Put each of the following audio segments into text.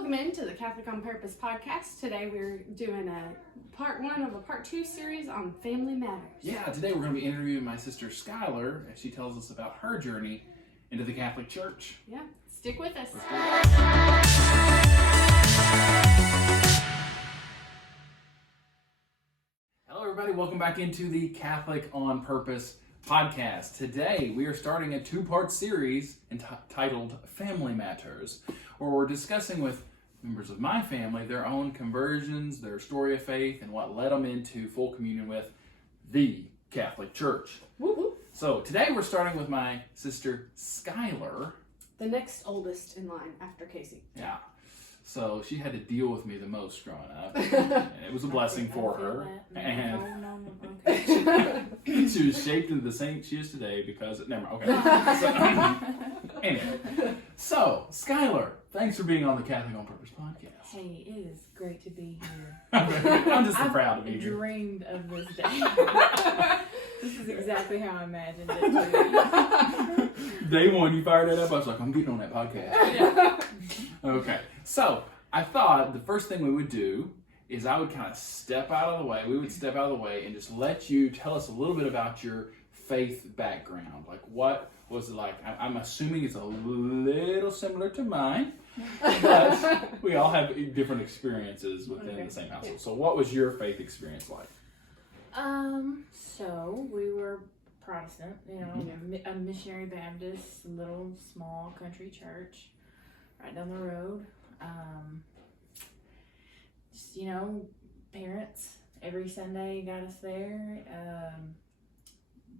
Welcome into the Catholic on Purpose podcast. Today we're doing a part 1 of a part 2 series on family matters. Yeah, today we're going to be interviewing my sister Skyler as she tells us about her journey into the Catholic Church. Yeah, stick with us. Hello everybody, welcome back into the Catholic on Purpose podcast. Today we are starting a 2-part series entitled Family Matters, where we're discussing with members of my family their own conversions, their story of faith, and what led them into full communion with the Catholic Church. Woo-hoo. So today we're starting with my sister Skyler. The next oldest in line after Casey. Yeah. So she had to deal with me the most growing up. And it was a blessing for her. And she was shaped into the saint she is today because... Never mind. Okay. Anyway. So, Skyler, thanks for being on the Catholic on Purpose podcast. Hey, it is great to be here. I'm just so proud to be I've here. dreamed of this day. This is exactly how I imagined it to Day one, you fired that up. I was like, I'm getting on that podcast. be. Okay. So, I thought the first thing we would do is I would kind of step out of the way. We would step out of the way and just let you tell us a little bit about your faith background. Like, what was it like? I'm assuming it's a little similar to mine, but we all have different experiences within the same household. So what was your faith experience like? So we were Protestant, a missionary Baptist, little small country church right down the road. Just, parents every Sunday got us there.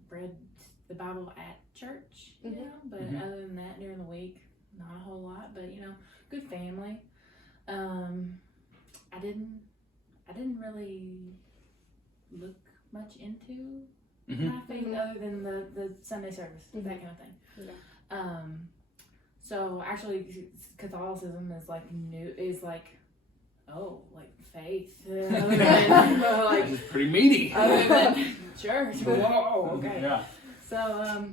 Read the Bible at church, but other than that, during the week, not a whole lot, but good family. I didn't really look much into my faith other than the Sunday service, that kind of thing. Yeah. So actually, Catholicism is like faith. Other than, This is pretty meaty. other than church. Whoa, okay. Yeah. So,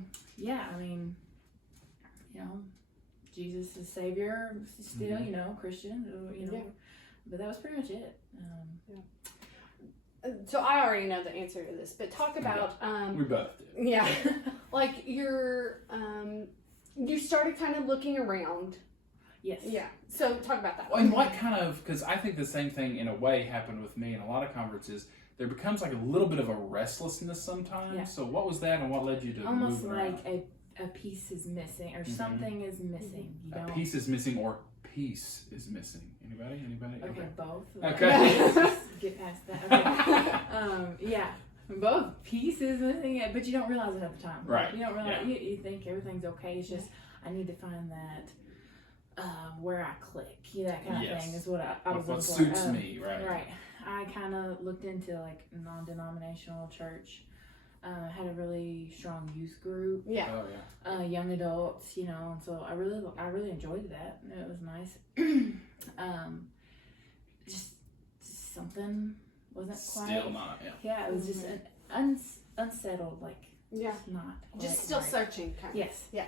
Jesus is Savior, still, Christian, Yeah. but that was pretty much it. So I already know the answer to this, but talk about We both did. yeah, like you started kind of looking around. Yes. Yeah. So talk about that. And what kind of, because I think the same thing in a way happened with me in a lot of conferences, there becomes like a little bit of a restlessness sometimes. Yeah. So what was that and what led you to Almost move around? like a piece is missing or something is missing. You A don't. piece is missing or peace is missing. Anybody? Okay, both. Okay. Let's just get past that. Okay. Yeah. Both pieces missing, but you don't realize it at the time. Right. You don't realize. Yeah. You think everything's okay. It's just I need to find that where I click. That kind of thing is what I was what looking for. suits me, right? Right. I kind of looked into like non-denominational church. Had a really strong youth group. Yeah. Oh yeah. Young adults, and so I really enjoyed that. It was nice. Just something wasn't quite. Still not. Yeah. Yeah, it was just unsettled, like Yeah. not. Just still right. searching, kind of. Yes. Yeah.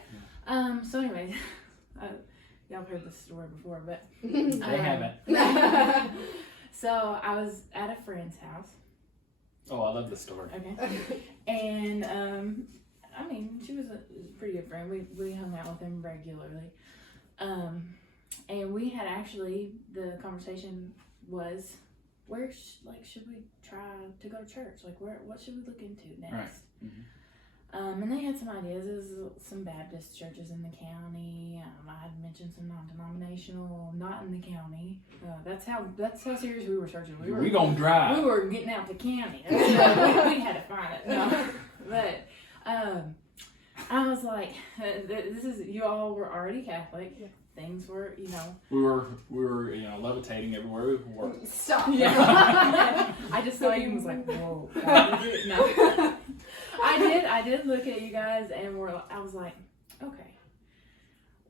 So anyway, y'all heard this story before, but They haven't. So I was at a friend's house. Oh, I love this story. Okay. And she was a pretty good friend. We hung out with him regularly. And we had actually, the conversation was, where should we try to go to church? Like, what should we look into next? Right. Mm-hmm. And they had some ideas. There was some Baptist churches in the county. I had mentioned some non-denominational, not in the county. That's how serious we were searching. We gonna drive. We were getting out the county. So we had to find it. No. But I was like, you all were already Catholic. Yeah. Things were, We were levitating everywhere we were. Stop. Yeah. I just saw you and was like, whoa. No. I did look at you guys and I was like, okay,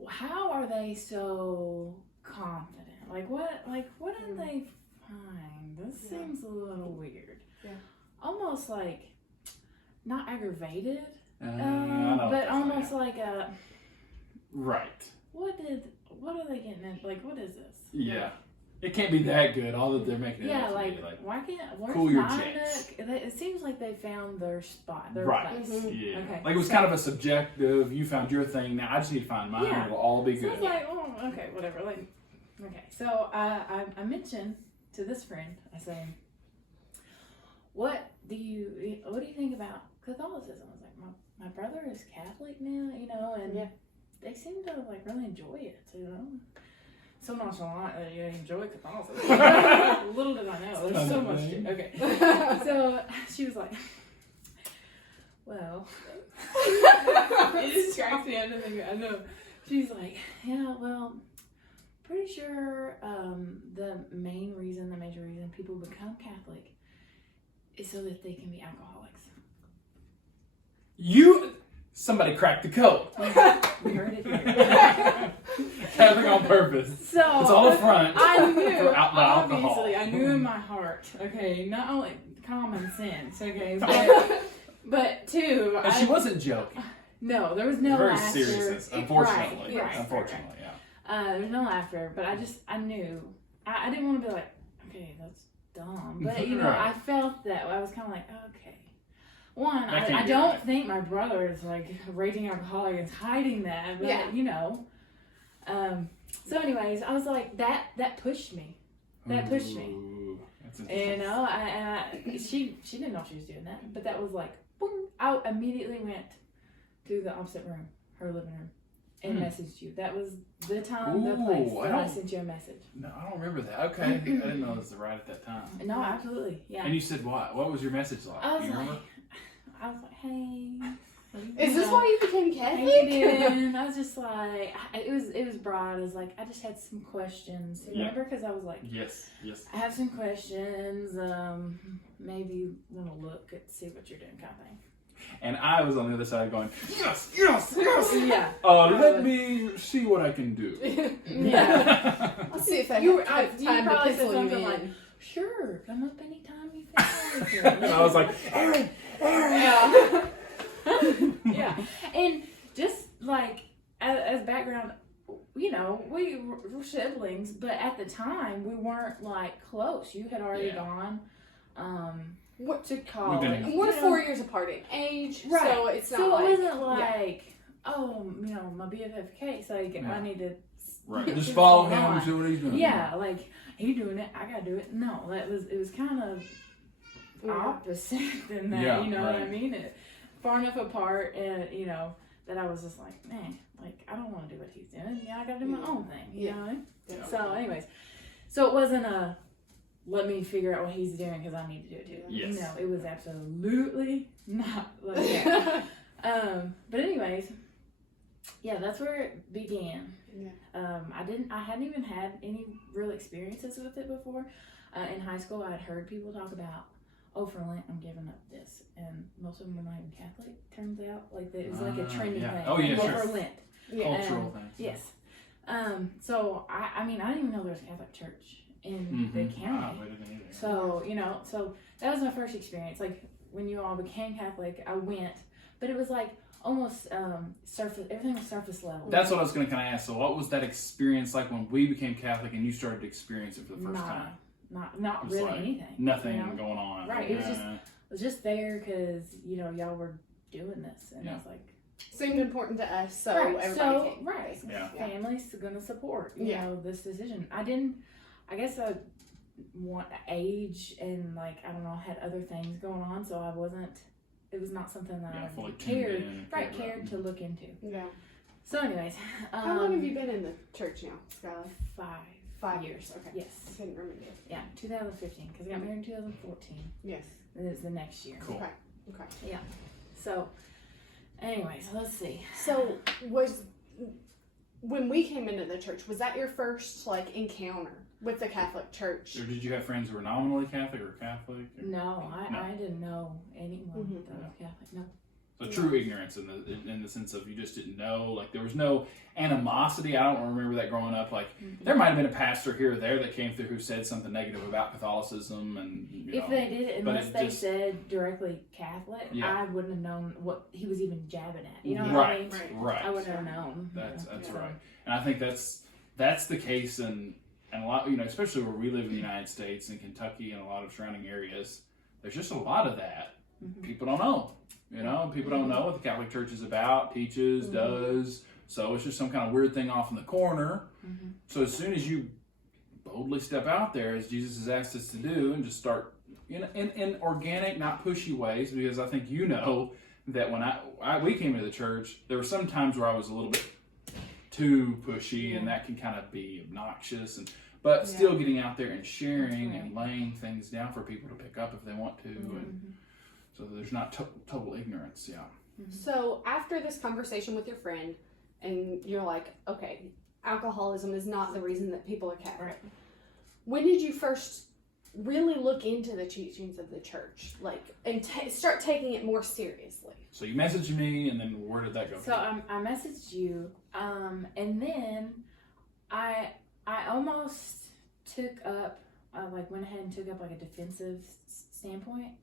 how are they so confident? What did they find? This seems a little weird. Yeah. Almost like not aggravated, I know but almost like a right. what did what are they getting at? Like, what is this? Yeah. It can't be that good. All that they're making it. Yeah, out to like, be, like why can't, where's cool your my jets. nook? It seems like they found their spot, their right. place. Yeah. Okay. Like it was kind of a subjective. You found your thing. Now I just need to find mine. Yeah. It'll all be So good. it's like, oh, okay, whatever. Like, okay. So I mentioned to this friend, I say, what do you think about Catholicism? I was like, my brother is Catholic now, and they seem to like really enjoy it, So nonchalant that you enjoy Catholicism. Little did I know, there's so much. Okay, so she was like, well, it just cracks me up to think. I know. She's like, yeah, well, pretty sure the major reason people become Catholic is so that they can be alcoholics. Somebody cracked the code. We heard it here. Catholic on purpose. So It's all a front. I knew, for alcohol. obviously, I knew in my heart, okay, not only common sense, okay, but two, And she wasn't joking. no, there was no Very laughter. serious, unfortunately. Right. Unfortunately, yeah. There was no laughter, but I knew. I didn't want to be like, okay, that's dumb. But, Right. I felt that. I was kind of like, okay. One, That can't I be don't right. think my brother is like a raging alcoholic and hiding that, but, so anyways, I was like, that pushed me. That pushed me. Ooh, that's interesting. She didn't know she was doing that, but that was like, boom. I immediately went to the opposite room, her living room, and messaged you. That was the time, the place that I sent you a message. No, I don't remember that. Okay. I didn't know it was right at that time. No, absolutely, yeah. And you said what? What was your message like? I was Do you like, remember? hey. Is this why you became Catholic? And I was just like, it was broad. I was like, I just had some questions. Remember? Because I was like, Yes. I have some questions. Maybe want to look at see what you're doing, kind of thing. And I was on the other side going, yes. Yeah. Let me see what I can do. Yeah. I'll see if I You have time to probably said pencil you something in. like, sure, come up anytime you feel like it. And I was like, Aaron. Yeah. Yeah. And just like as background, we were siblings, but at the time we weren't like close. You had already gone to college. We're 4 years apart in age, right? So it's not. So like, it wasn't like, my BFF case. Like I need to. Right. see Just what's follow going him on. and see what he's doing. Yeah, like he doing it, I gotta do it. No, it was kind of opposite than that. Yeah, You know what I right. mean? Far enough apart, and that I was just like, man, like I don't want to do what he's doing. Yeah, I gotta do my own thing. You know. Yeah. So, anyways, so it wasn't a let me figure out what he's doing because I need to do it too. Yes. No, it was absolutely not like that. But anyways, yeah, that's where it began. Yeah. I hadn't even had any real experiences with it before. In high school, I had heard people talk about, oh, for Lent, I'm giving up this. And most of them were not even Catholic, turns out. Like, it was like a trending thing. Oh, yeah, like, sure. for Lent. Cultural things. Yes. So, I didn't even know there was a Catholic church in the county. I didn't either. So, so that was my first experience. Like, when you all became Catholic, I went. But it was like, almost surface. Everything was surface level. That's what I was going to kind of ask. So, what was that experience like when we became Catholic and you started to experience it for the first time? Not really like anything. Nothing going on. Right. It was just there because y'all were doing this, and I was like, seemed important to us, so everybody came. Right. Yeah. Family's gonna support this decision. I guess I want age and like I don't know, had other things going on, so I wasn't. It was not something that I fully cared cared to look into. Yeah. So, anyways, how long have you been in the church now, Skyler? 5 years. Okay. Yes. I couldn't remember. Yeah, 2015 because I got married in 2014. Yes. And it's the next year. Cool. Okay. Yeah. So, anyways, let's see. So when we came into the church, was that your first like encounter with the Catholic Church? Or did you have friends who were nominally Catholic or Catholic? Or? No, No. I didn't know anyone that was Catholic. No. So true ignorance in the sense of you just didn't know. Like there was no animosity. I don't remember that growing up. Like there might have been a pastor here or there that came through who said something negative about Catholicism, and If they did it, but unless it they just- said directly Catholic, Yeah. I wouldn't have known what he was even jabbing at. You know what Right, I mean? right. I wouldn't have known. That's So, right. And I think that's that's the case in a lot, especially where we live in the United States, in Kentucky and a lot of surrounding areas. There's just a lot of that. People don't know. People don't know what the Catholic Church is about, teaches, does. So it's just some kind of weird thing off in the corner. So as soon as you boldly step out there, as Jesus has asked us to do, and just start in organic, not pushy ways, because I think that when we came into the church, there were some times where I was a little bit too pushy, and that can kind of be obnoxious, but still getting out there and sharing and laying things down for people to pick up if they want to, and so there's not total ignorance. So after this conversation with your friend, and you're like, okay, alcoholism is not the reason that people are Catholic. Right. When did you first really look into the teachings of the church, and start taking it more seriously? So you messaged me, and then where did that go? So I messaged you, and then I almost took up, went ahead and took up a defensive standpoint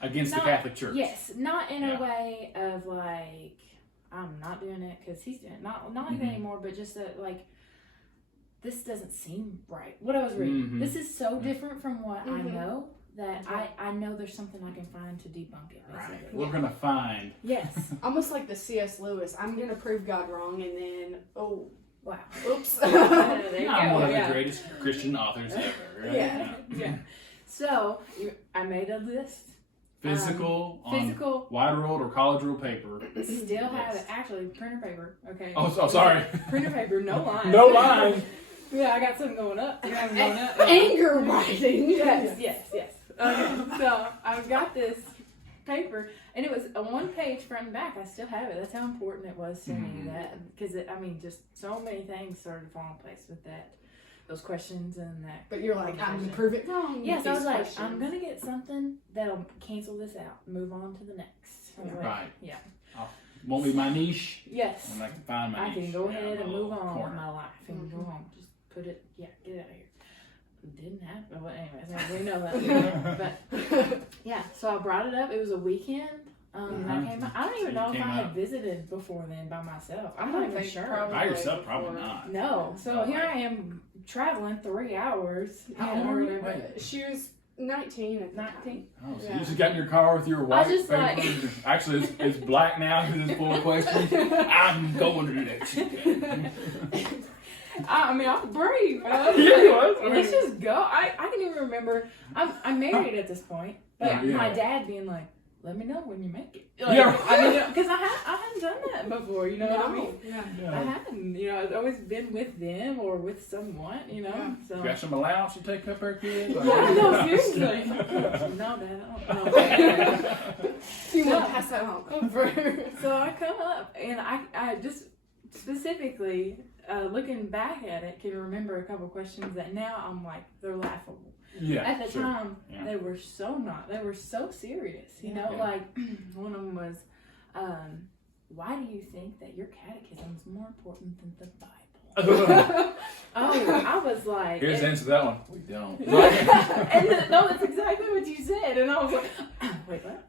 Against the Catholic Church. Yes, not in a way of I'm not doing it because he's doing it, not even anymore, but just that this doesn't seem right. What I was reading, this is so different from what I know. That I know there's something I can find to debunk it. Basically. Right. We're going to find. Yes. Almost like the C.S. Lewis. I'm going to prove God wrong, and then, oh, wow. Oops. I'm one of the greatest Christian authors ever. Right? Yeah. So I made a list. Physical, physical, wide ruled or college ruled paper. Still have it. Actually, printer paper. Okay. Oh, sorry. Printer paper, no line. No line. Yeah, I got something going up. Anger writing. Yes. Okay, so I've got this paper, and it was a 1-page front and back. I still have it. That's how important it was to me. That because just so many things started to fall in place with those questions and that. But you're like, I'm gonna prove it wrong. Yes, I was like, I'm gonna get something that'll cancel this out. Move on to the next. Right. Yeah. Won't be my niche. Yes. And I can find my niche. I can go ahead and move on corner. with my life and go on. Just put it. Yeah, get out of here. Didn't happen. Well, anyways, we know that. But yeah, so I brought it up. It was a weekend. I came out. I don't even know if I had visited before then by myself. I'm not even sure. By yourself, probably not. No. So here I am traveling 3 hours. How old were you? She was 19 at 19. Oh, so you just got in your car with your white just paper. Actually, it's black now because it's full of questions. I'm going to the next. I mean, I'm brave. Let's just go. I can even remember. I'm married at this point, but my dad being like, "Let me know when you make it." I mean, because I hadn't done that before. You know what I mean? Yeah. I hadn't. I've always been with them or with someone. So. You got some allowance to take up our kids? No, seriously. No, Dad. I don't know. You want to pass that home? So I come up and I just specifically. Looking back at it, can remember a couple questions that now I'm like, they're laughable. Yeah. At the time, they were so not. They were so serious. Like one of them was, why do you think that your catechism is more important than the Bible? I was like, here's the answer to that one. We don't. No, that's exactly what you said, and I was like, wait, what?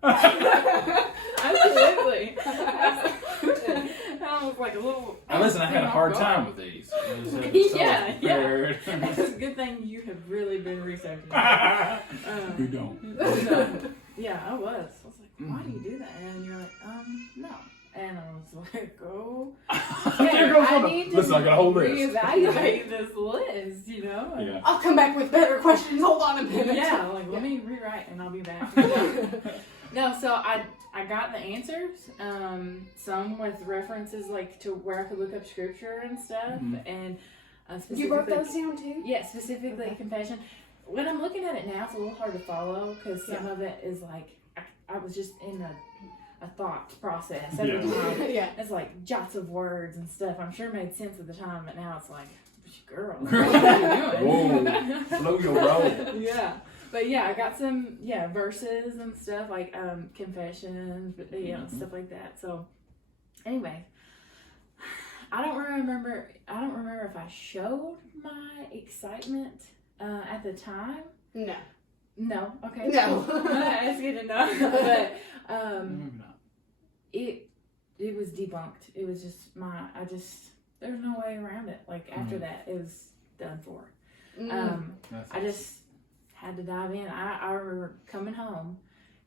Absolutely. I was like a little. Now listen, I had a hard time with these. Yeah. It's a good thing you have really been researching. We don't. Yeah, I was. I was like, why do you do that? And you're like, no. And I was like, oh, I need to listen, I got a whole list. reevaluate this list, Yeah. I'll come back with better questions. Hold on a minute. Yeah, let me rewrite and I'll be back. No, so I got the answers, some with references to where I could look up scripture and stuff, and specifically. You wrote those down too? Yeah, specifically confession. When I'm looking at it now, it's a little hard to follow because some of it is I was just in a thought process at the time. It's like jots of words and stuff. I'm sure it made sense at the time, but now it's like, girl, what are you doing? Whoa, slow your roll. Yeah. But yeah, I got some verses and stuff like confessions, stuff like that. So anyway, I don't remember if I showed my excitement at the time. No. Okay. No. That's good to know. But it was debunked. It was just there's no way around it. Like after that, it was done for. That's I just had to dive in. I remember coming home,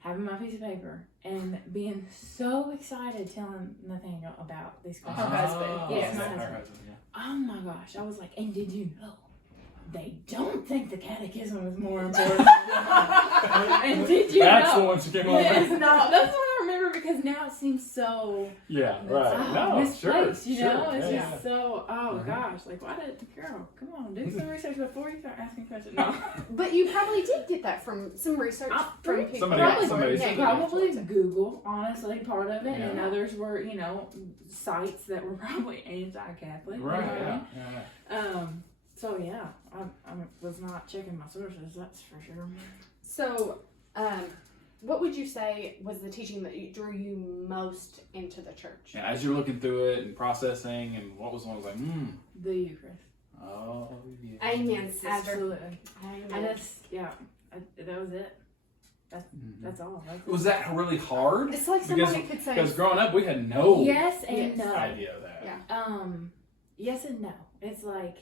having my piece of paper, and being so excited telling Nathaniel about these questions. Her husband. Yes, my my husband. husband. Yeah. Oh my gosh. I was like, and did you know they don't think the catechism is more important? And did you That's the know? one she came Yes, over. no, that's what I remember because now it seems so Yeah, right. No, misplaced, sure, you know? It's yeah, just so, gosh, like, why did, girl, come on, do some research before you start asking questions. No. But you probably did get that from some research from people. Somebody Maybe. Probably Google, honestly, part of it, Yeah. and others were, you know, sites that were probably anti-Catholic. Right, you know what yeah. I mean? So yeah, I was not checking my sources, that's for sure. So, what would you say was the teaching that drew you most into the church? And as you're looking through it and processing, and what was the one was like, The Eucharist. oh, yeah. Amen, sister. Absolutely. Amen. I just, that was it. That's all. Was that really hard? It's like somebody could say. Because growing up, we had no Yes and no. idea of that. Yeah. Yes and no. It's like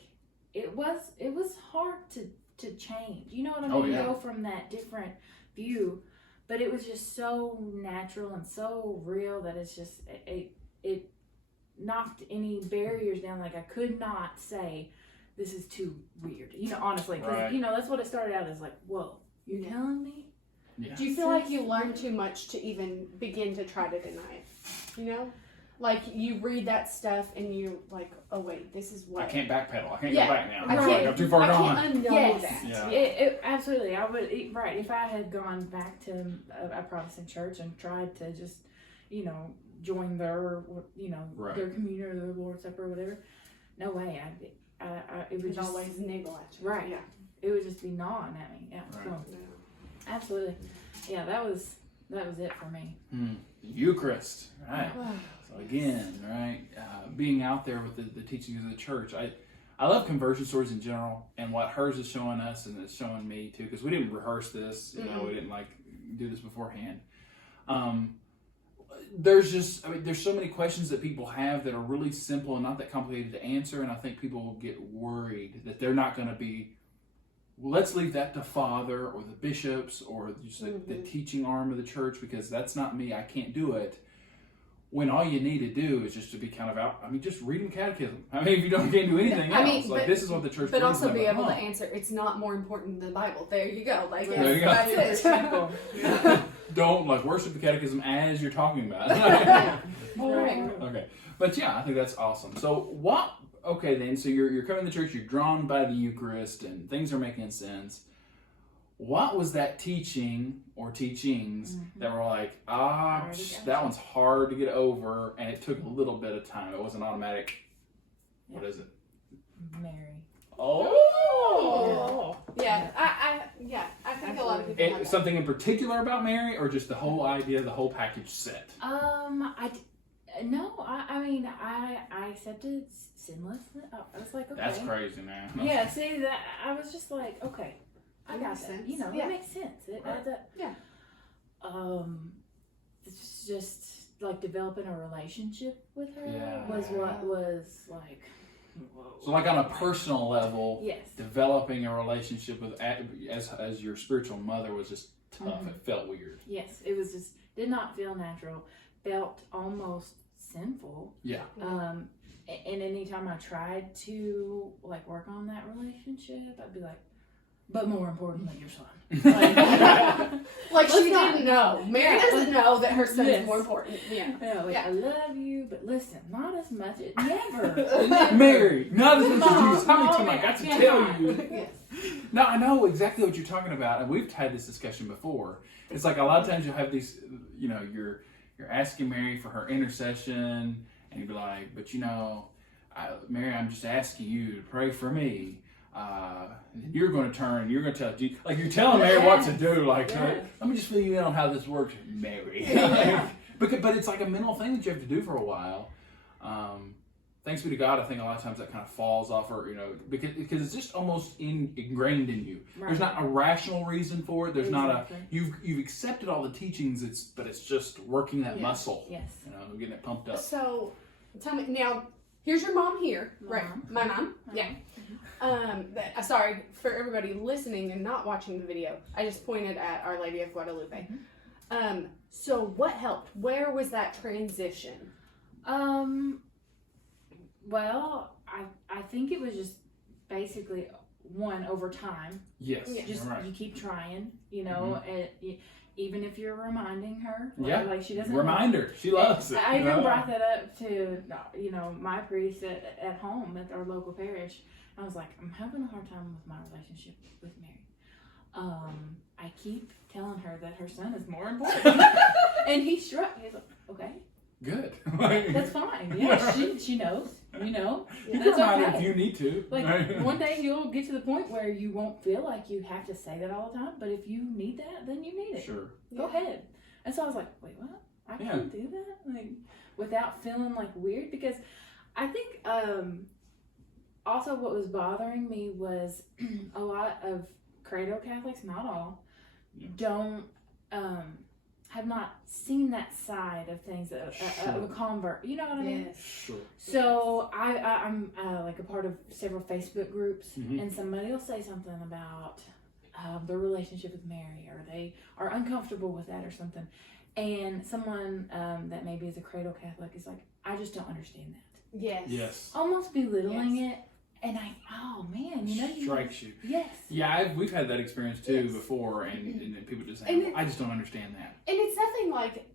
it was hard to change. You know what I mean? Oh, yeah. Go from that different view, but it was just so natural and so real that it's just it knocked any barriers down. Like I could not say this is too weird. You know, honestly, because Right. you know that's what it started out as. Like, whoa, you're telling me? Yeah. Do you feel like you learned too much to even begin to try to deny it? You know? Like, you read that stuff and you like, oh wait, this is what... I can't backpedal. I can't Yeah. go back now. I Like, can't- I'm too far I gone. can't unknow Yes. that. Yeah. It absolutely. I would right if I had gone back to a Protestant church and tried to just, you know, join their, you know, Right. their communion or their Lord's Supper or whatever. No way. It would It's just always niggle at you. right. Yeah. It would just be gnawing at me. Yeah. Right. So, absolutely. Yeah. That was it for me. Eucharist, right? So again, right, being out there with the teachings of the church, I love conversion stories in general, and what hers is showing us, and it's showing me too, because we didn't rehearse this, you know, we didn't like do this beforehand. There's so many questions that people have that are really simple and not that complicated to answer, and I think people will get worried that they're not going to be. Well, let's leave that to Father or the bishops or just the teaching arm of the church, because that's not me. I can't do it. When all you need to do is just to be kind of out. I mean, just reading catechism. I mean, if you can't do anything else, like this is what the church. But believes, also and be I'm able like, to answer. It's not more important than the Bible. There you go. Like There you go. that's it. Don't like worship the catechism as you're talking about it. Yeah. Right. Okay, but yeah, I think that's awesome. So what? Okay, then. So you're coming to church. You're drawn by the Eucharist, and things are making sense. What was that teaching or teachings that were like, that one's hard to get over, and it took a little bit of time. It wasn't automatic. Yeah. What is it? Mary. Oh. Yeah. I think a lot of people have that. Something in particular about Mary, or just the whole idea, the whole package set? I mean, I accepted sinless. I was like, okay. That's crazy, man. Yeah, see, that I was just like, okay, I got makes that. sense. You know, Yeah. it makes sense. Yeah. It's just like developing a relationship with her Yeah. was what was like. Whoa. So, like on a personal level, Yes. developing a relationship with as your spiritual mother was just tough. It felt weird. Yes, it was just did not feel natural. Felt almost sinful. Yeah. And anytime I tried to like work on that relationship, I'd be like, but more importantly, your son. Like she not- didn't know. Mary doesn't know that her son's Yes. more important. Yeah. I love you, but listen, not as much. Never. Mary, not as much as Mom, Jesus. How many Mom, times I got to yeah. tell you? Yes. No, I know exactly what you're talking about, and we've had this discussion before. It's like a lot of times you'll have these, you know, you're asking Mary for her intercession, and you'd be like, but you know, Mary, I'm just asking you to pray for me. You're going to turn, you're going to tell Jesus, like you're telling Mary what to do. Like, Yes. let me just fill you in on how this works, Mary. Yeah. but it's like a mental thing that you have to do for a while. Thanks be to God, I think a lot of times that kind of falls off, or you know, because it's just almost ingrained in you. Right. There's not a rational reason for it. There's not Exactly. you've accepted all the teachings. But it's just working that Yeah. muscle. Yes. You know, getting it pumped up. So, tell me now. here's your mom here. My Right. mom. My mom. Yeah. Sorry for everybody listening and not watching the video. I just pointed at Our Lady of Guadalupe. So what helped? Where was that transition? Well, I think it was just basically one over time. Yes. Just Right. you keep trying, you know, even if you're reminding her, like she doesn't Remind her. She loves it. I even brought that up to my priest at home at our local parish. I was like, I'm having a hard time with my relationship with Mary. I keep telling her that her son is more important, and he shrugged. He's like, okay, good. that's fine. Yeah, she knows. You know, You that's can remind her okay. if you need to. Like one day you'll get to the point where you won't feel like you have to say that all the time. But if you need that, then you need it. Sure. Go ahead. And so I was like, wait, what? I can't do that? Like, without feeling like weird? Because I think also what was bothering me was a lot of cradle Catholics, not all, don't have not seen that side of things of a convert. You know what I mean? Yes. Sure. So I'm like a part of several Facebook groups, and somebody will say something about their relationship with Mary, or they are uncomfortable with that or something. And someone that maybe is a cradle Catholic is like, I just don't understand that. Yes. Almost belittling it. And oh man, strikes you. Yes. Yeah, we've had that experience too before, and then people just say, I just don't understand that. And it's nothing like,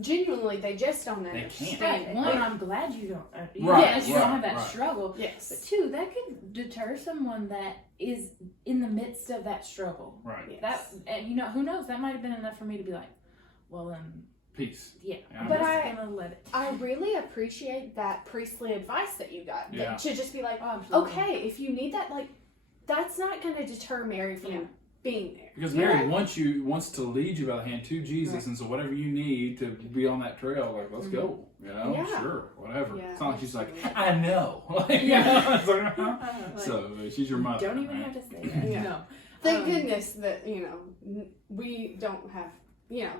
genuinely, they just don't understand. Right. One, I'm glad you don't. You Right, don't have that struggle. Yes. But two, that could deter someone that is in the midst of that struggle. Right. Yes. That, and who knows? That might have been enough for me to be like, well, peace. Yeah. But I'm gonna let it. I really appreciate that priestly advice that you got. Yeah. To just be like, absolutely. okay, if you need that, like, that's not going to deter Mary from being there. Because Mary wants to lead you by the hand to Jesus, and so whatever you need to be on that trail, like, let's go. You know, sure, whatever. Yeah, it's not like she's like, I know. Like, you know, it's like, so she's your mother. Don't even have to say that. Yeah. No. Thank goodness that, we don't have,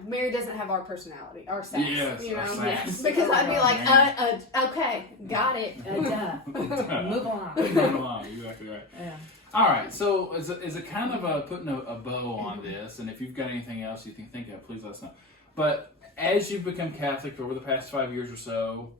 Mary doesn't have our personality, our sass. Yes, our sass. Because I'd be like, okay, got it. Duh. Move on. Move along. Exactly right. Yeah. All right, so is it kind of putting a bow on this, and if you've got anything else you can think of, please let us know. But as you've become Catholic over the past 5 years or so,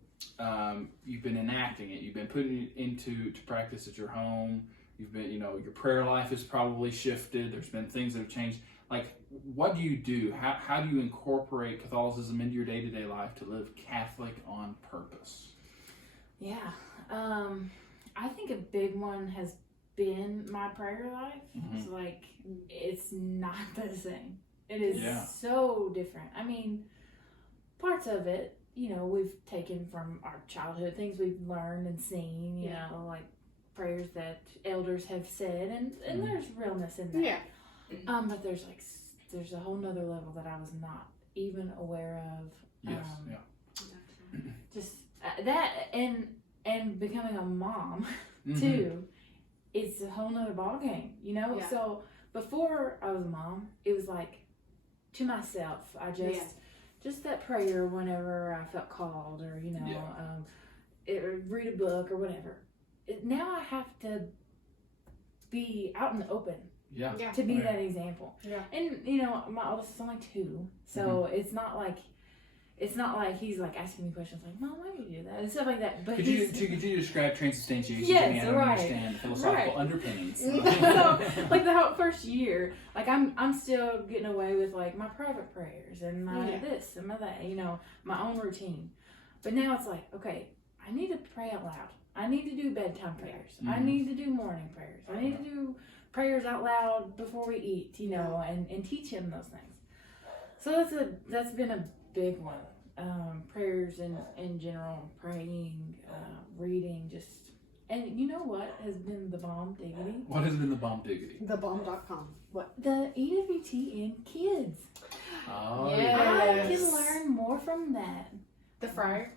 you've been enacting it. You've been putting it into practice at your home. You've been, your prayer life has probably shifted. There's been things that have changed. Like, what do you do? How do you incorporate Catholicism into your day-to-day life to live Catholic on purpose? Yeah. I think a big one has been my prayer life. It's like, it's not the same. It is so different. I mean, parts of it, we've taken from our childhood, things we've learned and seen, you know, like prayers that elders have said, and there's realness in that. Yeah. But there's a whole nother level that I was not even aware of. Just that, and becoming a mom too. It's a whole nother ball game, Yeah. So before I was a mom, it was like to myself. I just that prayer whenever I felt called, or read a book or whatever. Now I have to be out in the open. Yeah. To be that example. Yeah. And my oldest is only 2, so it's not like he's like asking me questions like, "Mom, why do you do that?" and stuff like that. But could you describe transubstantiation? Yes, to me? I don't right. understand the philosophical underpinnings. So, like the whole first year, like I'm still getting away with like my private prayers and my this and my that, my own routine. But now it's like, okay, I need to pray out loud. I need to do bedtime prayers. I need to do morning prayers. I need to do prayers out loud before we eat, and teach him those things. So that's been a big one. Prayers in general, praying, reading, and you know what has been the bomb diggity? What has been the bomb diggity? Thebomb.com. What? The EWT in kids. Oh, Yes. I can learn more from that. The friar?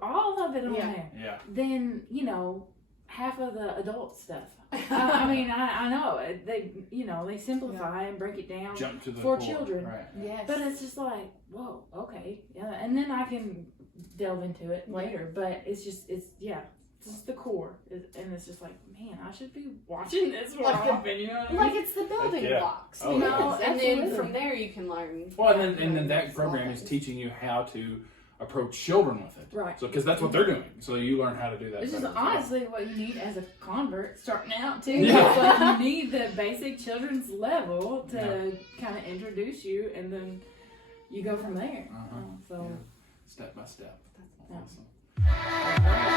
All of it on there. Yeah. Than, half of the adult stuff. I mean, I know they simplify and break it down Jump to the for core. children. Right. Yes. But it's just like, whoa, okay, yeah. And then I can delve into it later. But it's just the core, and it's just like, man, I should be watching this more often. You know what I mean? Like it's the building blocks. Oh, you know? yeah. And then Absolutely. from there you can learn. Well, and then that program is teaching you how to approach children with it. Right. So, because that's what they're doing. So you learn how to do that. Which is better. honestly what you need as a convert starting out too. Yeah. It's like you need the basic children's level to kind of introduce you, and then you go from there. Uh-huh. So step by step. Yeah. Awesome.